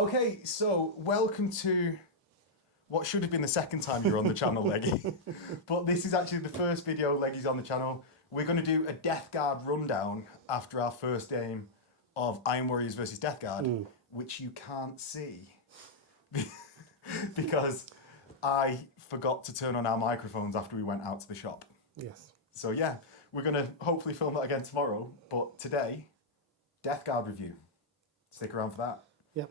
Okay, so welcome to what should have been the second time you were on the channel, Leggy. But this is actually the first video Leggy's on the channel. We're going to do a Death Guard rundown after our first game of Iron Warriors versus Death Guard, which you can't see because I forgot to turn on our microphones after we went out to the shop. Yes. So yeah, we're going to hopefully film that again tomorrow, but today, Death Guard review. Stick around for that. Yep.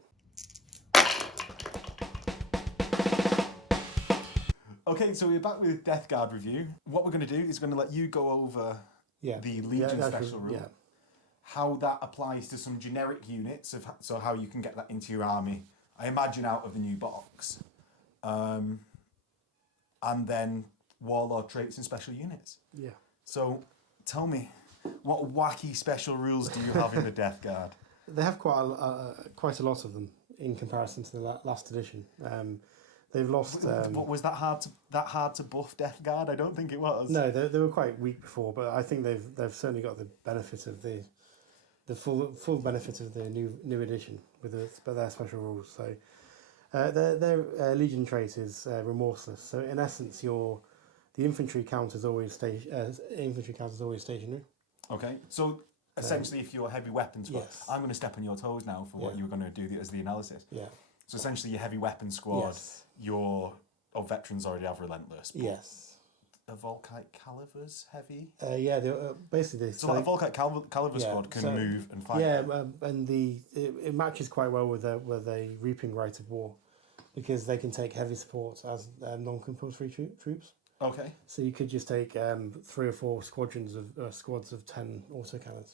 Okay, so we're back with Death Guard review. What we're going to do is going to let you go over the Legion special rule, how that applies to some generic units, so how you can get that into your army, I imagine out of the new box, and then Warlord Traits and special units. Yeah. So tell me, what wacky special rules do you have in the Death Guard? They have quite a lot of them in comparison to the last edition. They've lost. But was that hard to buff Death Guard? I don't think it was. No, they were quite weak before, but I think they've certainly got the benefit of the full benefit of the new edition with their special rules. So their Legion trait is remorseless. So in essence, the infantry count is always stationary. Okay, so essentially, if you're heavy weapon squad, I'm going to step on your toes now for what you were going to do as the analysis. Yeah. So essentially, your heavy weapon squad, your veterans already have relentless. Yes. A Volkite Calivers heavy. Basically. So like a Volkite Caliver squad can move and fight. Yeah, and it matches quite well with a Reaping Rite of War, because they can take heavy support as non-compulsory troops. Okay. So you could just take 3 or 4 squads of 10 autocannons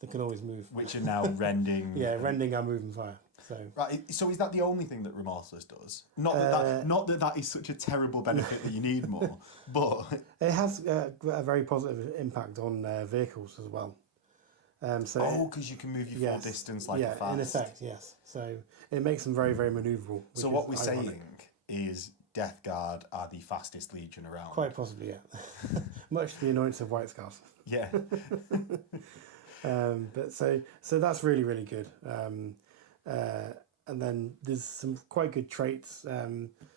that can always move. Which are now rending. Rending and moving fire. So right. So is that the only thing that Remorseless does? Not that is such a terrible benefit that you need more, but it has a very positive impact on vehicles as well. Because you can move your full distance like fast. In effect, yes. So it makes them very, very manoeuvrable. So what we're saying is Death Guard are the fastest Legion around. Quite possibly, yeah. Much to the annoyance of White Scars. Yeah. But so that's really, really good. And then there's some quite good traits.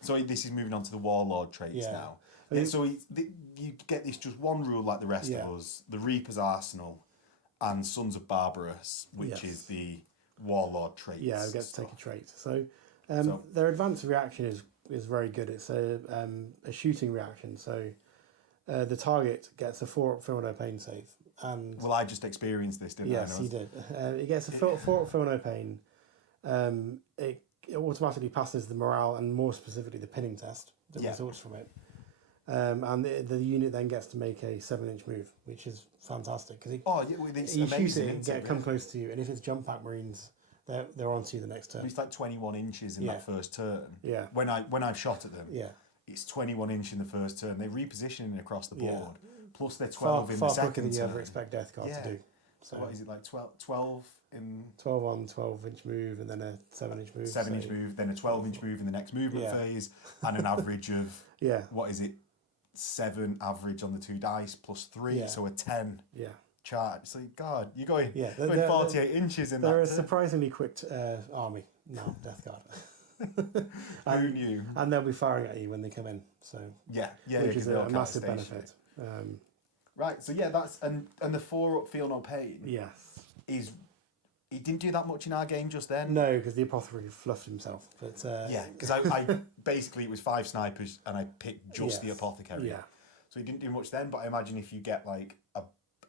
So this is moving on to the Warlord traits now. So you get this just one rule like the rest of us: the Reaper's Arsenal and Sons of Barbarous, which is the Warlord traits. Yeah, I get to take a trait. So their advanced reaction is very good. It's a shooting reaction. So the target gets a 4 feel no pain save. And well, I just experienced this, didn't I? Yes, you did. It gets a 4 feel no pain. It automatically passes the morale and more specifically the pinning test that results from it. And the unit then gets to make a 7-inch move, which is fantastic because you shoot it, come close to you, and if it's jump pack Marines, they're on to you the next turn. It's like 21 inches in that first turn. Yeah. When I've shot at them, it's 21 inch in the first turn. They're repositioning across the board. Plus they're 12 in the second turn. Far quicker than you ever expect Death Guard to do. So what is it, like 12 in... 12 on 12-inch move and then a 7-inch move. 7-inch move, then a 12-inch move in the next movement phase, and an average of, what is it, 7 average on the 2 dice plus 3, so a 10 charge. So, God, you're going 48 inches in that. They're a surprisingly quick army now, Death Guard. Who knew? And they'll be firing at you when they come in, so which is a massive benefit. Right, so that's and the 4 up feel no pain. Yes, he didn't do that much in our game just then. No, because the apothecary fluffed himself. But because I basically it was 5 snipers and I picked just the apothecary. Yeah, so he didn't do much then. But I imagine if you get like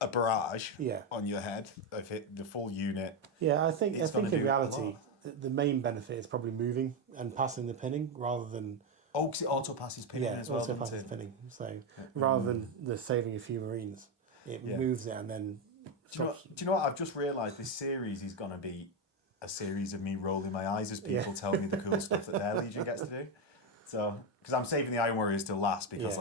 a barrage on your head, if the full unit. Yeah, I think in reality the main benefit is probably moving and passing the pinning rather than. Oh, because it auto passes pinning as well. Auto passes pinning. So rather than the saving a few Marines, it moves it and then. Do you know what? I've just realised this series is going to be a series of me rolling my eyes as people tell me the cool stuff that their Legion gets to do. So, because I'm saving the Iron Warriors till last because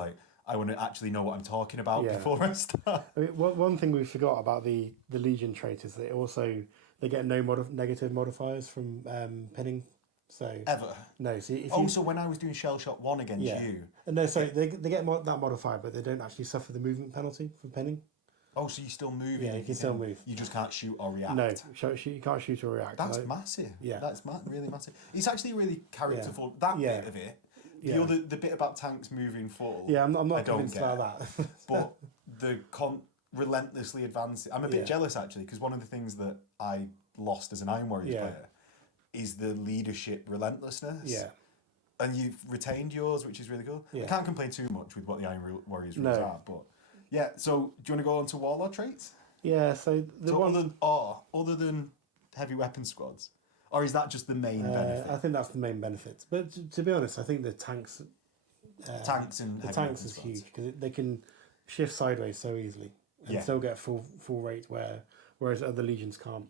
I want to actually know what I'm talking about before I start. I mean, one thing we forgot about the Legion trait is that they get no negative modifiers from pinning. So ever? No. So when I was doing Shell Shot 1 against you... No, sorry, they get that modifier, but they don't actually suffer the movement penalty for pinning. Oh, so you're still moving? Yeah, you can still move. You just can't shoot or react. No, you can't shoot or react. That's massive. Yeah, that's really massive. It's actually really characterful. That bit of it. The bit about tanks moving full. Yeah, I'm not convinced about that. But the relentlessly advancing. I'm a bit jealous actually, because one of the things that I lost as an Iron Warriors player is the leadership relentlessness. Yeah. And you've retained yours, which is really cool. Yeah. I can't complain too much with what the Iron Warriors rules are, but yeah. So do you want to go on to Warlord traits? Yeah. So other than heavy weapon squads, or is that just the main benefit? I think that's the main benefit. But to be honest, I think the tanks is huge because they can shift sideways so easily and still get full rate whereas other legions can't.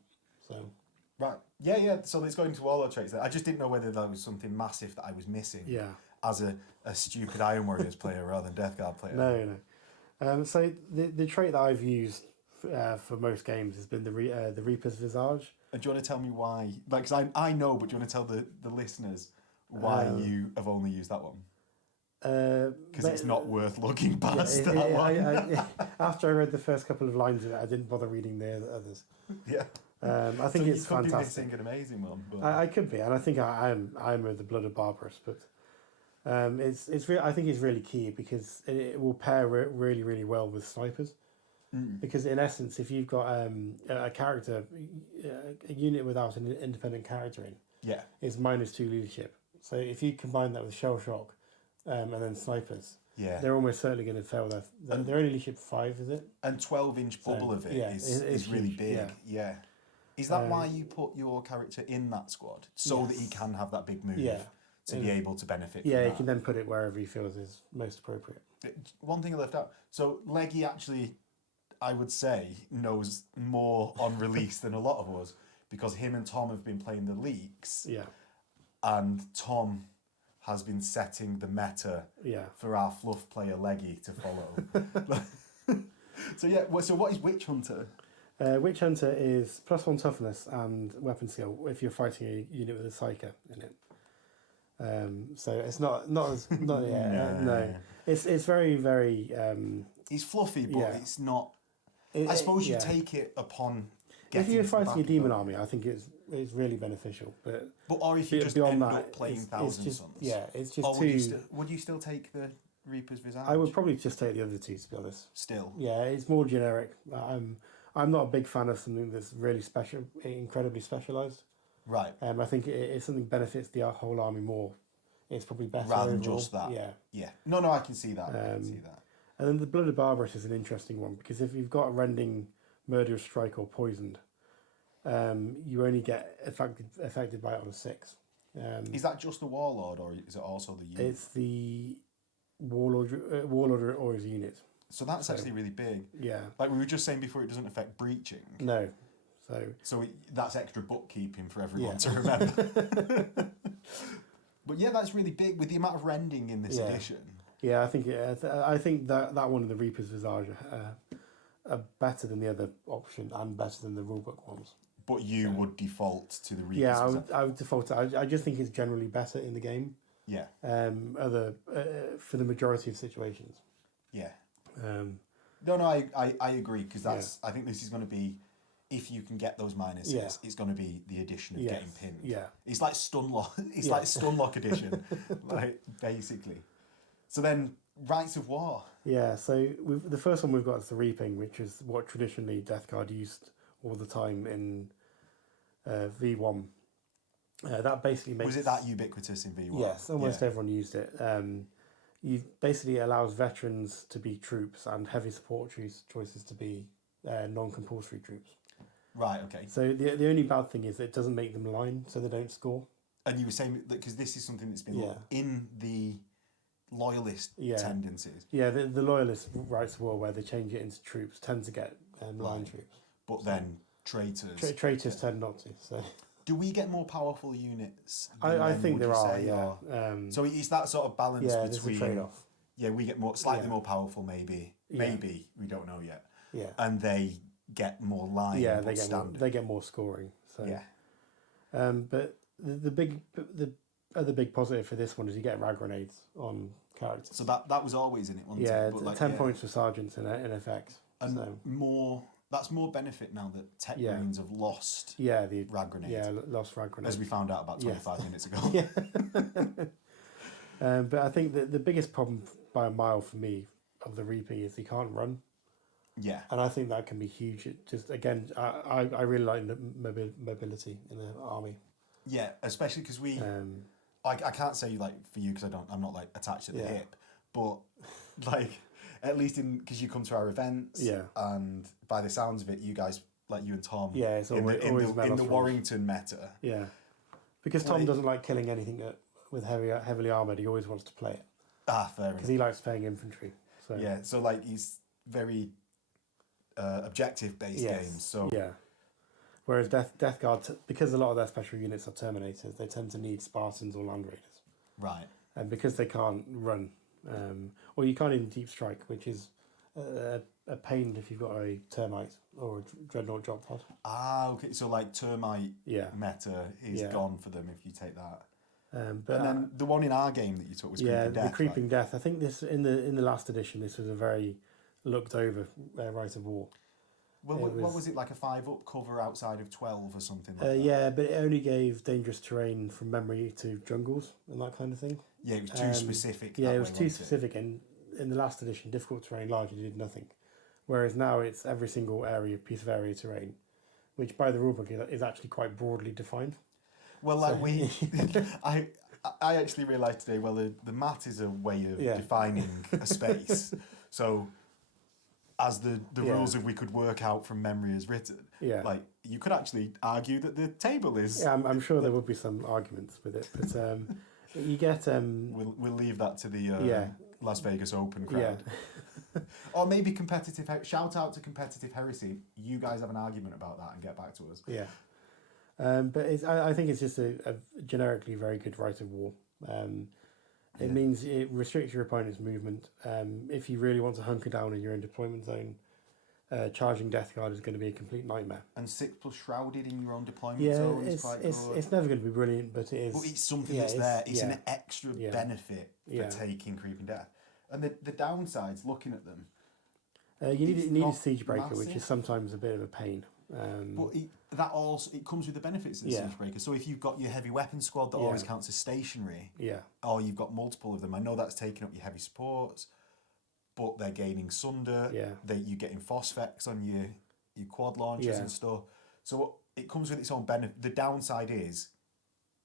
So. Right. Yeah. So it's going to Warlord traits. I just didn't know whether there was something massive that I was missing. Yeah. As a stupid Iron Warriors player rather than Death Guard player. No. So the trait that I've used for most games has been the Reaper's Visage. And do you want to tell me why? Like, because I know, but do you want to tell the listeners why you have only used that one? Because it's not worth looking past that one. After I read the first couple of lines of it, I didn't bother reading the others. Yeah. I think it's fantastic. An amazing one. But... I could be, and I think I'm with the blood of Barbarous, but I think it's really key because it will pair really really well with snipers. Because in essence, if you've got a character, a unit without an independent character in, it's -2 leadership. So if you combine that with shell shock, and then snipers, they're almost certainly going to fail their only leadership 5, is it? And 12-inch bubble of it is really big. Yeah. Is that why you put your character in that squad so that he can have that big move to be able to benefit? Yeah, he can then put it wherever he feels is most appropriate. One thing I left out. So leggy actually, I would say, knows more on release than a lot of us because him and Tom have been playing the leaks. Yeah. And Tom has been setting the meta for our fluff player leggy to follow. So what is Witch Hunter? Witch Hunter is +1 toughness and weapon skill if you're fighting a unit with a psyker in it. So it's not no. It's very very. It's fluffy, but it's not. I suppose you take it upon. If you're fighting a demon army, I think it's really beneficial. But or if you just end up playing Thousand Suns, it's just would you still take the Reaper's Visage? I would probably just take the other two, to be honest. Still, it's more generic. I'm not a big fan of something that's really special, incredibly specialised. Right. I think if something benefits the whole army more, it's probably better rather than overall. just that. Yeah. No, I can see that. And then the Blood of Barbarous is an interesting one because if you've got Rending, Murderous Strike, or Poisoned, you only get affected by it on a 6. Is that just the Warlord, or is it also the unit? It's the Warlord or his unit. So that's actually really big. Yeah. Like we were just saying before, it doesn't affect breaching. No. So that's extra bookkeeping for everyone to remember. But that's really big with the amount of rending in this edition. Yeah, I think that one of the Reaper's Visage are better than the other option and better than the rulebook ones. But you would default to the Reaper's Visage? Yeah, I would default to it. I just think it's generally better in the game. Yeah. For the majority of situations. Yeah. I agree because I think this is going to be, if you can get those minuses, it's going to be the addition of getting pinned. Yeah. It's like Stunlock. It's like Stunlock edition, like basically. So then, Rites of War. Yeah. So the first one we've got is the Reaping, which is what traditionally Death Guard used all the time in V1. That basically makes. Was it that ubiquitous in V1? Yes, almost everyone used it. You basically allows veterans to be troops and heavy support choices to be non-compulsory troops. Right. Okay. So the only bad thing is that it doesn't make them line, so they don't score. And you were saying that because this is something that's been in the loyalist tendencies. Yeah, the loyalist Rites of War, where they change it into troops, tend to get line troops. But then traitors. Traitors tend not to. So. Do we get more powerful units? I think there are, so it's that sort of balance between... there's a trade-off. Yeah, we get slightly more powerful, maybe. Maybe, we don't know yet. Yeah. And they get more line, they get more scoring. So. Yeah. But the other big positive for this one is you get rag grenades on characters. So that was always in it, wasn't it? But 10 points for sergeants in effect. And that's more benefit now that tech greens have lost the rag grenades. Yeah, lost rag grenades. As we found out about 25 minutes ago. But I think that the biggest problem by a mile for me of the Reaping is he can't run. Yeah. And I think that can be huge. Just again, I really like the mobility in the army. Yeah, especially because we... I can't say like for you because I'm not like attached at the hip, but like... At least because you come to our events, and by the sounds of it, you guys, like you and Tom, it's always in the Warrington meta. Yeah, because Tom doesn't like killing anything with heavily armoured. He always wants to play it. Fair. Because he likes playing infantry. So so like he's very objective based games. So whereas Death Guard, because a lot of their special units are Terminators, they tend to need Spartans or Land Raiders. Right. And because they can't run. Or you can't even deep strike, which is a pain if you've got a termite or a dreadnought drop pod. Okay. So like termite meta is gone for them if you take that. But then the one in our game that you took was Creeping Death. The Creeping Death. I think this in the last edition, this was a very looked over Rite of War. Well, what was it, like a 5-up cover outside of 12 or something like that? Yeah, but it only gave dangerous terrain from memory to jungles and that kind of thing. Yeah, it was too specific. Yeah, it was too specific, and in the last edition, difficult terrain largely did nothing. Whereas now it's every single piece of area terrain, which by the rulebook is actually quite broadly defined. Well, like I actually realised today, well, the mat is a way of defining a space. So as the rules of we could work out from memory is written, like you could actually argue that the table is... Yeah, I'm sure there would be some arguments with it, but you get... We'll leave that to the Las Vegas Open crowd. Yeah. Or maybe competitive... Shout out to Competitive Heresy. You guys have an argument about that and get back to us. Yeah. But I think it's just a generically very good Rite of War. It means it restricts your opponent's movement. If you really want to hunker down in your own deployment zone, charging Death Guard is going to be a complete nightmare. And 6+ shrouded in your own deployment zone is quite good. It's never going to be brilliant, but it is. But it's something that's there. It's an extra benefit for taking Creeping Death. And the downsides, looking at them, you need a siege breaker, which is sometimes a bit of a pain. But it comes with the benefits of the siege breaker. So if you've got your heavy weapon squad that always counts as stationary, or you've got multiple of them, I know that's taking up your heavy supports, but they're gaining sunder. You're getting phosphex on your quad launchers and stuff. So it comes with its own benefit. The downside is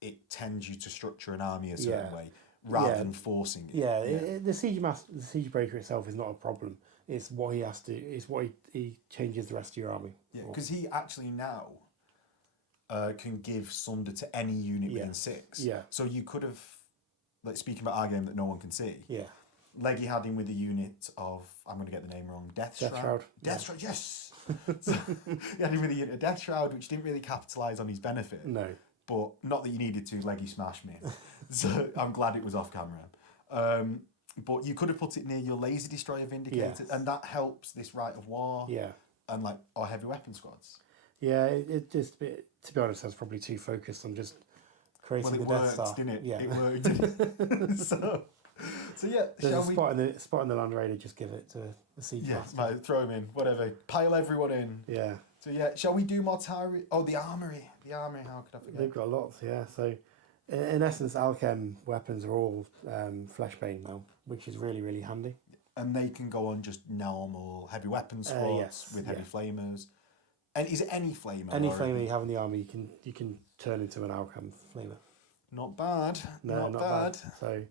it tends you to structure an army a certain way rather than forcing it. The siege breaker itself is not a problem. It's what he has to. It's what he changes the rest of your army. Yeah, because he actually now can give sunder to any unit within 6. Yeah. So you could have, like speaking about our game that no one can see. Yeah. Leggy had him with a unit of, I'm going to get the name wrong, Death Shroud. Death Shroud, yes. So he had him with a unit of Death Shroud, which didn't really capitalise on his benefit. No. But not that you needed to. Leggy smashed me. So I'm glad it was off camera. But you could have put it near your laser destroyer vindicator, and that helps this Rite of War. Yeah. And like our heavy weapon squads. Yeah, it just, to be honest, I was probably too focused on just creating the Death Star. Didn't it? Yeah. It worked, didn't it? So yeah, there's a spot in the Land Raider, just give it to the siege master. Like, throw him in, whatever. Pile everyone in. Yeah. So yeah, shall we do Mortarian? Oh, the armory. The armory, how could I forget? They've got lots, yeah. So in essence, Alchem weapons are all fleshbane now, which is really, really handy. And they can go on just normal heavy weapon squads with heavy flamers. And is it any flamer? Any flamer you have in the army, you can turn into an Alchem flamer. Not bad. No, not bad. So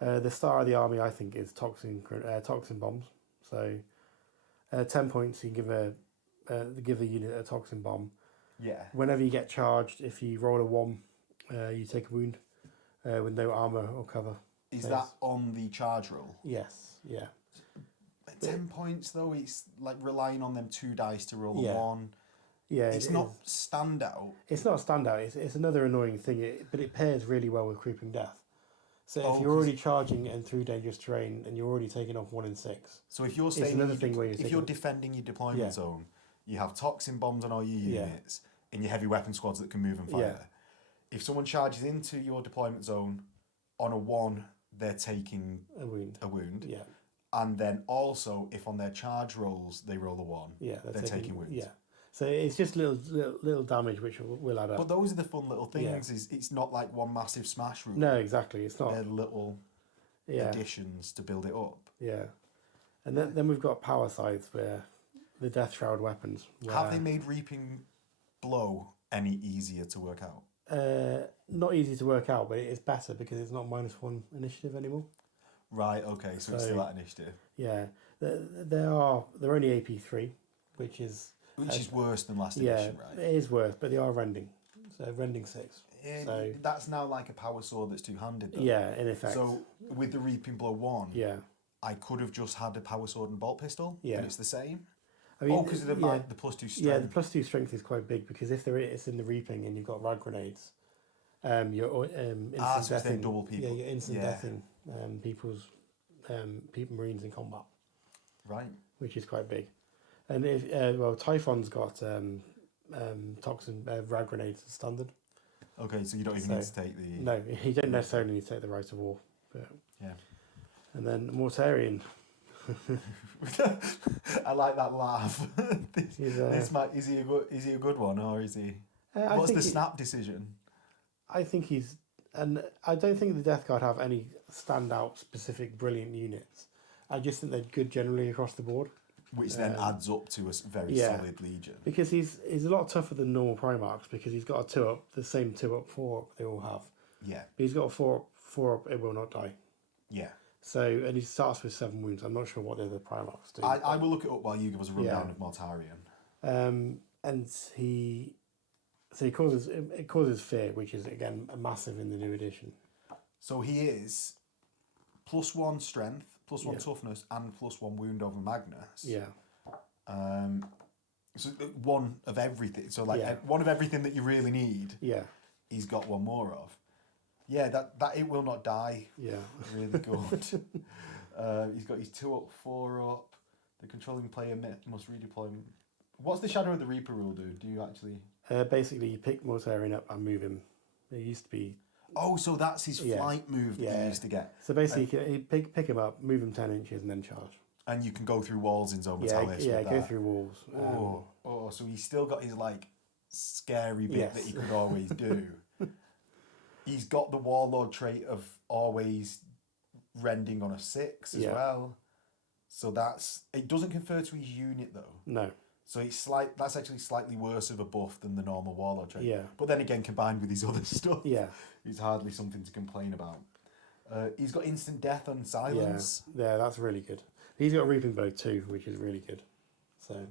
the star of the army, I think, is toxin bombs. So 10 points, you can give the unit a toxin bomb. Yeah. Whenever you get charged, if you roll a 1, you take a wound with no armor or cover. Is that on the charge roll? Yes, yeah. 10 points though, it's like relying on them 2 dice to roll a 1. Yeah, it's not standout. It's not a standout. It's another annoying thing, but it pairs really well with Creeping Death. So if you're already charging and through dangerous terrain, and you're already taking off 1 in 6. So if you're staying, if you're defending your deployment zone, you have toxin bombs on all your units and your heavy weapon squads that can move and fire. If someone charges into your deployment zone on a 1, they're taking a wound. Yeah. And then also, if on their charge rolls they roll a 1, they're taking wounds. Yeah. So it's just little damage which will add up. But those are the fun little things. It's not like one massive smash room. No, exactly. It's not. They're little additions to build it up. Yeah. And then we've got power sides where the Death Shroud weapons. Have they made Reaping Blow any easier to work out? Not easy to work out, but it is better because it's not -1 initiative anymore. Right, okay, so it's still at initiative. Yeah. They're only AP3, which is worse than last edition, right? It is worse, but they are rending. So rending 6. So that's now like a power sword that's two-handed, though. Yeah, in effect. So with the Reaping Blow 1, I could have just had a power sword and bolt pistol, and it's the same. I mean, because of the +2 strength. Yeah, the +2 strength is quite big because if it's in the Reaping and you've got rag grenades, you're instant deathing. Double people. Yeah, you're instant deathing people's Marines in combat. Right. Which is quite big. And if Typhon's got toxin rag grenades as standard. Okay, so you don't even need to take the. No, you don't necessarily need to take the Rite of War. But and then Mortarian. I like that laugh. Is he a good one, or is he? What's the snap decision? I think he's, and I don't think the Death Guard have any standout specific brilliant units. I just think they're good generally across the board. Which then adds up to a very solid legion. Because he's a lot tougher than normal Primarchs because he's got a 2-up, the same 2-up, 4-up they all have. Yeah. But he's got a 4-up, it will not die. Yeah. So, and he starts with 7 wounds. I'm not sure what the other Primarchs do. I will look it up while you give us a rundown of Mortarian. And he causes fear, which is again massive in the new edition. So he is +1 strength, +1 toughness, and +1 wound over Magnus. Yeah. So one of everything. So one of everything that you really need. Yeah. He's got one more of. Yeah, that it will not die. Yeah. Really good. He's got his 2-up, 4-up. The controlling player must redeploy. What's the Shadow of the Reaper rule do? Do you actually? Basically, you pick Mortarian up and move him. It used to be. Oh, so that's his flight move that he used to get. So basically, you pick him up, move him 10 inches, and then charge. And you can go through walls in Zone Metallis. Yeah, go through walls. So he's still got his scary bit that he could always do. He's got the Warlord trait of always rending on a 6 as well. So it doesn't confer to his unit though. No. So that's actually slightly worse of a buff than the normal Warlord trait. Yeah. But then again, combined with his other stuff, it's hardly something to complain about. He's got instant death on silence. Yeah, that's really good. He's got Reaping Blow too, which is really good. So.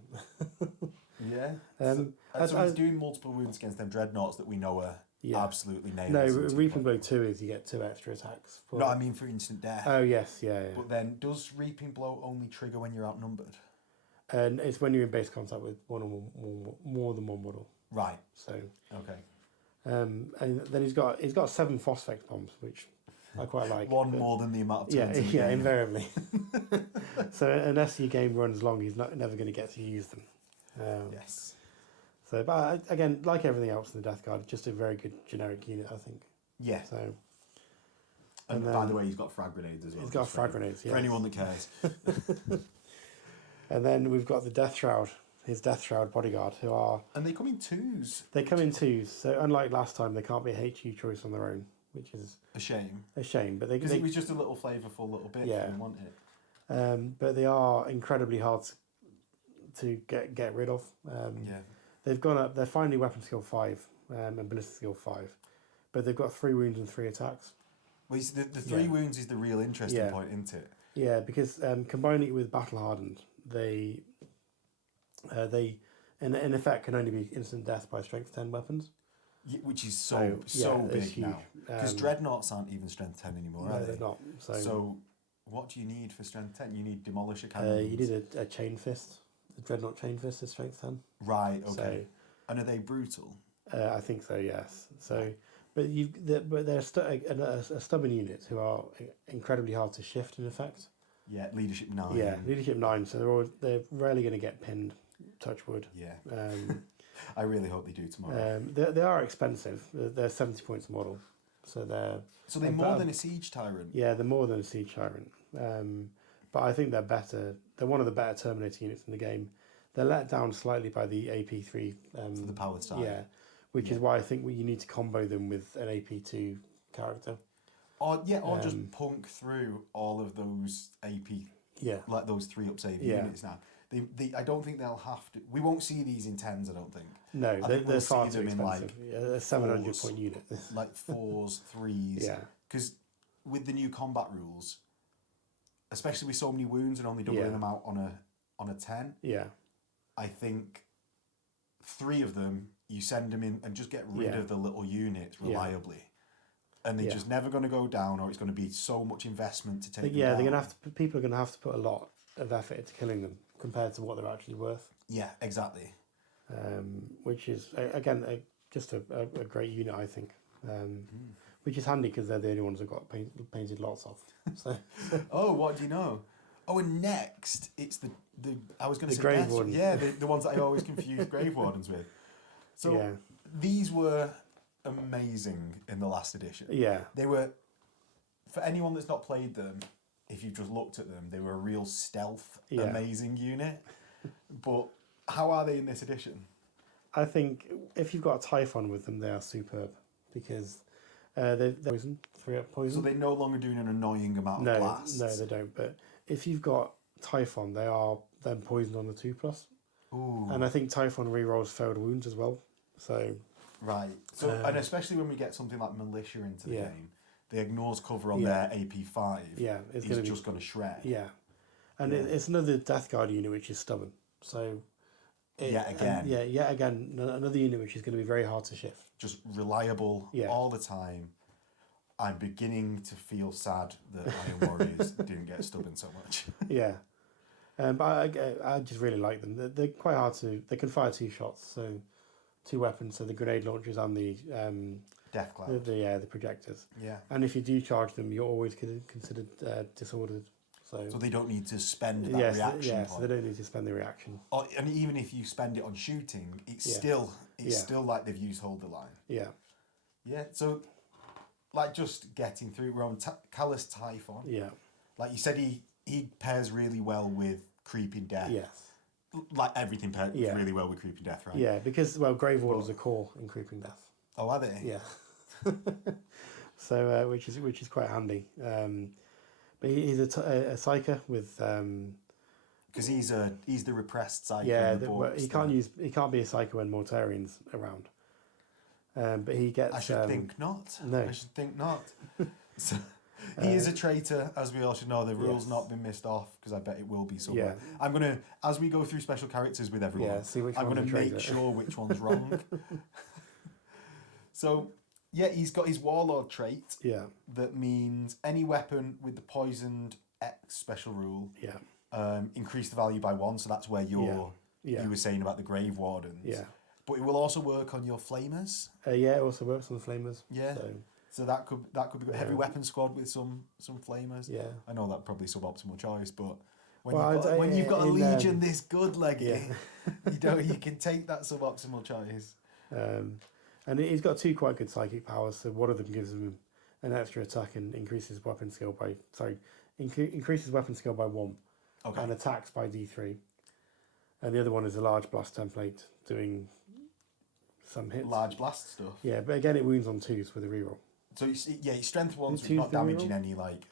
So he's doing multiple wounds against them dreadnoughts that we know are absolutely nailed. No, Reaping Blow 2 is you get 2 extra attacks. No, I mean for instant death. Oh yes, yeah. But then, does Reaping Blow only trigger when you're outnumbered? And it's when you're in base contact with more than one model. Right. So. Okay. And then he's got 7 Phosphex bombs, which I quite like. One more than the amount of turns. Yeah, invariably. So unless your game runs long, he's never going to get to use them. Yes. So, but again, like everything else in the Death Guard, just a very good generic unit, I think. Yeah. So. And by the way, he's got frag grenades as well. He's got frag grenades. For anyone that cares. And then we've got the Death Shroud, his Death Shroud bodyguard, who are. And they come in 2s. They come in 2s. So unlike last time, they can't be a HU choice on their own, which is a shame. But because it was just a little flavourful little bit. Yeah. Want it. But they are incredibly hard to get rid of. They've gone up. They're finally weapon skill 5 and ballistic skill 5, but they've got 3 wounds and 3 attacks. Well, the 3 wounds is the real interesting point, isn't it? Yeah, because combining it with battle hardened, they in effect can only be instant death by strength 10 weapons. Yeah, which is so big now. Because dreadnoughts aren't even strength 10 anymore, are they? They're not. So what do you need for strength 10? You need demolisher cannons. You need a chain fist. The dreadnought chain fist is strength 10. Right. Okay. And are they brutal? I think so. Yes. So, but they're a stubborn unit who are incredibly hard to shift in effect. Yeah, leadership 9. Yeah, leadership 9. So they're rarely going to get pinned. Touch wood. Yeah. I really hope they do tomorrow. They are expensive. They're 70 points a model, so they're. So they're more than a siege tyrant. Yeah, they're more than a siege tyrant. but I think they're better. They're one of the better Terminator units in the game. They're let down slightly by the AP3. For the powered side. Yeah, which is why I think you need to combo them with an AP2 character. Or just punk through all of those AP, like those 3-up save units now. I don't think they'll have to. We won't see these in 10s, I don't think. No, they're far too expensive. A 700-point unit. Like 4s, 3s. Yeah. Because with the new combat rules, especially with so many wounds and only doubling them out on a 10, I think 3 of them, you send them in and just get rid of the little units reliably. And they're just never going to go down, or it's going to be so much investment to take them down. They're going to have to. People are going to have to put a lot of effort into killing them compared to what they're actually worth. Yeah, exactly. Which is again just a great unit, I think. Which is handy because they're the only ones that got painted lots of. So. Oh, what do you know? Oh, and next it's the I was going to say Grave Wardens. Yeah, the ones that I always confuse Grave Wardens with. So these were amazing in the last edition. Yeah, they were. For anyone that's not played them, if you've just looked at them, they were a real stealth, amazing unit. But how are they in this edition? I think if you've got a Typhon with them, they are superb because they're poison, 3-up poison. So they're no longer doing an annoying amount of blasts? No, they don't. But if you've got Typhon, they are then poisoned on the 2+. Ooh. And I think Typhon rerolls failed wounds as well. So right. So and especially when we get something like militia into the game, the ignores cover on their AP5 is just going to shred. Yeah. And it's another Death Guard unit which is stubborn. So yet again, another unit which is going to be very hard to shift. Just reliable all the time. I'm beginning to feel sad that Iron Warriors didn't get stubborn so much. But I just really like them. They're quite hard to. They can fire 2 shots, so 2 weapons, so the grenade launchers and the Death Cloud. The projectors. Yeah. And if you do charge them, you're always considered disordered. So they don't need to spend that reaction point. So they don't need to spend the reaction. And even if you spend it on shooting, it's still like they've used Hold the Line. Yeah. Yeah. So, like, just getting through, we're on Callous Typhon. Yeah. Like you said, he pairs really well with Creeping Death. Yes. Like everything pairs really well with Creeping Death, right? Yeah, because Grave Wardens are core in Creeping Death. Oh, are they? Yeah. So which is quite handy. But he's a psyker with. Because he's the repressed psyker. Yeah, in the books, he can't be a psyker when Mortarian's around. But he gets. I should think not. No, I should think not. So, he is a traitor, as we all should know. The rule's not been missed off because I bet it will be somewhere. Yeah. I'm gonna, as we go through special characters with everyone, I'm gonna make sure which one's wrong. So, yeah, he's got his Warlord trait. Yeah. That means any weapon with the poisoned X special rule. Yeah. Increase the value by 1. So that's where you were saying about the Grave Wardens. Yeah. But it will also work on your Flamers. It also works on the Flamers. Yeah. So that could be good. Heavy weapon squad with some Flamers. Yeah. I know that probably suboptimal choice, but when you've got a Legion this good, leggy, you can take that suboptimal choice. And he's got 2 quite good psychic powers. So one of them gives him an extra attack and increases weapon skill by increases weapon skill by 1. Okay. And attacks by D3. And the other one is a large blast template doing some hits. Large blast stuff. Yeah, but again it wounds on 2s with a reroll. So your strength ones are not damaging any like.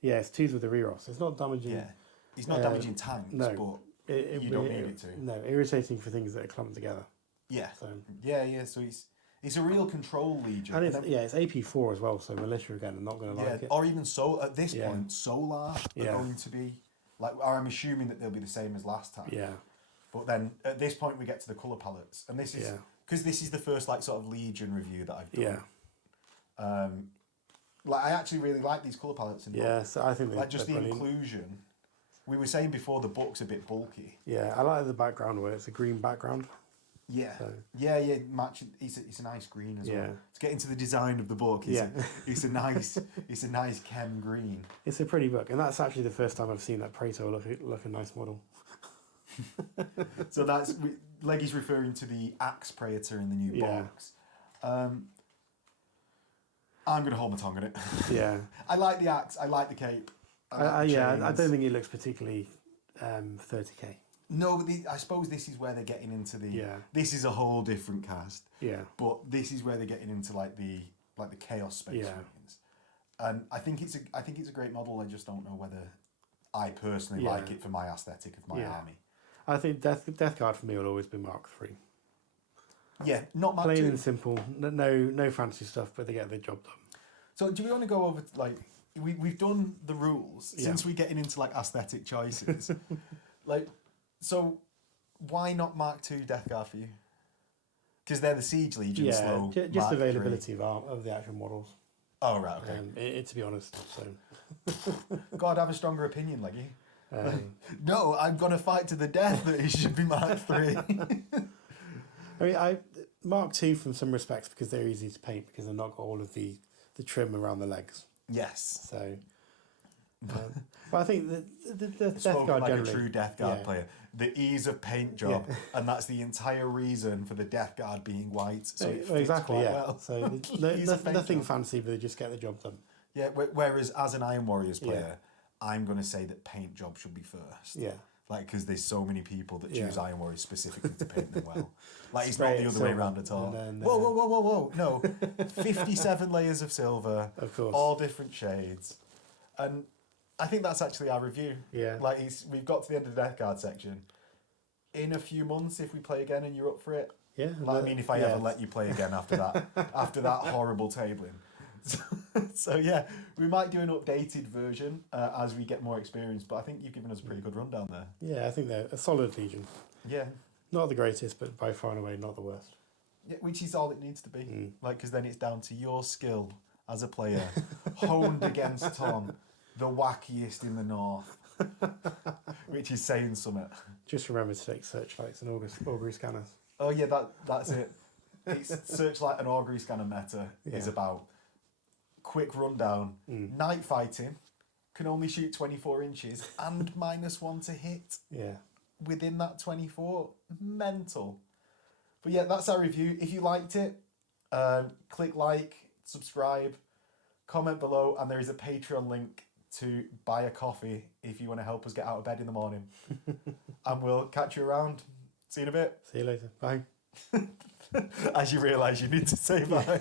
Yeah, it's 2s with a reroll. So it's not damaging. Yeah, he's not damaging tanks, but you don't need it to. No, irritating for things that are clumped together. Yeah. So So it's a real control Legion. And it's AP4 as well. So militia again are not going to like it. Or even at this point, Solar are going to be like. I'm assuming that they'll be the same as last time. Yeah. But then at this point we get to the colour palettes, and this is because this is the first like sort of Legion review that I've done. Yeah. I actually really like these colour palettes in the book. So I think like just the brilliant inclusion. We were saying before the book's a bit bulky. Yeah, I like the background where it's a green background. Yeah, so. Yeah, match. It's a nice green as well. Let's get into the design of the book. It's a nice chem green. It's a pretty book, and that's actually the first time I've seen that Praetor look a nice model. So Leggy's referring to the Axe Preator in the new box. I'm going to hold my tongue on it. Yeah. I like the axe. I like the cape. I don't think it looks particularly 30k. No, but I suppose this is where they're getting into the. Yeah. This is a whole different cast. Yeah. But this is where they're getting into like the chaos space marines, and I think it's a great model. I just don't know whether I personally like it for my aesthetic of my army. I think Death Guard for me will always be Mark III. Yeah, not Mark plain II. And simple. No fancy stuff, but they get the job done. So do we want to go over like we've done the rules since we're getting into like aesthetic choices, like. So, why not Mark II Death Guard for you? Because they're the Siege Legion, slow. Just Mark availability of the actual models. Oh, right, okay. To be honest, so. God, have a stronger opinion, Leggy. No, I'm going to fight to the death that it should be Mark III. I mean, Mark II from some respects because they're easy to paint because they've not got all of the trim around the legs. Yes. So. But I think the Death Guard like generally, a true Death Guard player. The ease of paint job, and that's the entire reason for the Death Guard being white. So it fits exactly, quite well. So nothing fancy, but they just get the job done. Yeah. Whereas as an Iron Warriors player, I'm going to say that paint job should be first. Yeah. Like, because there's so many people that choose Iron Warriors specifically to paint them well. Like, it's not the other way around at all. Whoa. No. 57 layers of silver. Of course. All different shades. And I think that's actually our review. Yeah. Like, we've got to the end of the Death Guard section. In a few months, if we play again and you're up for it. Yeah. Like, I mean, if I ever let you play again after that horrible tabling. So yeah, we might do an updated version as we get more experience, but I think you've given us a pretty good rundown there. Yeah, I think they're a solid Legion. Yeah. Not the greatest, but by far and away not the worst. Yeah, which is all it needs to be. Like, because then it's down to your skill as a player, honed against Tom, the wackiest in the north, which is saying something. Just remember to take searchlights and augury scanners. Oh yeah, that's it. It's Searchlight and augury scanner meta is about quick rundown, night fighting, can only shoot 24 inches and -1 to hit. Yeah. Within that 24, mental. But yeah, that's our review. If you liked it, click like, subscribe, comment below, and there is a Patreon link to buy a coffee if you want to help us get out of bed in the morning. And we'll catch you around. See you in a bit. See you later. Bye. As you realise you need to say bye.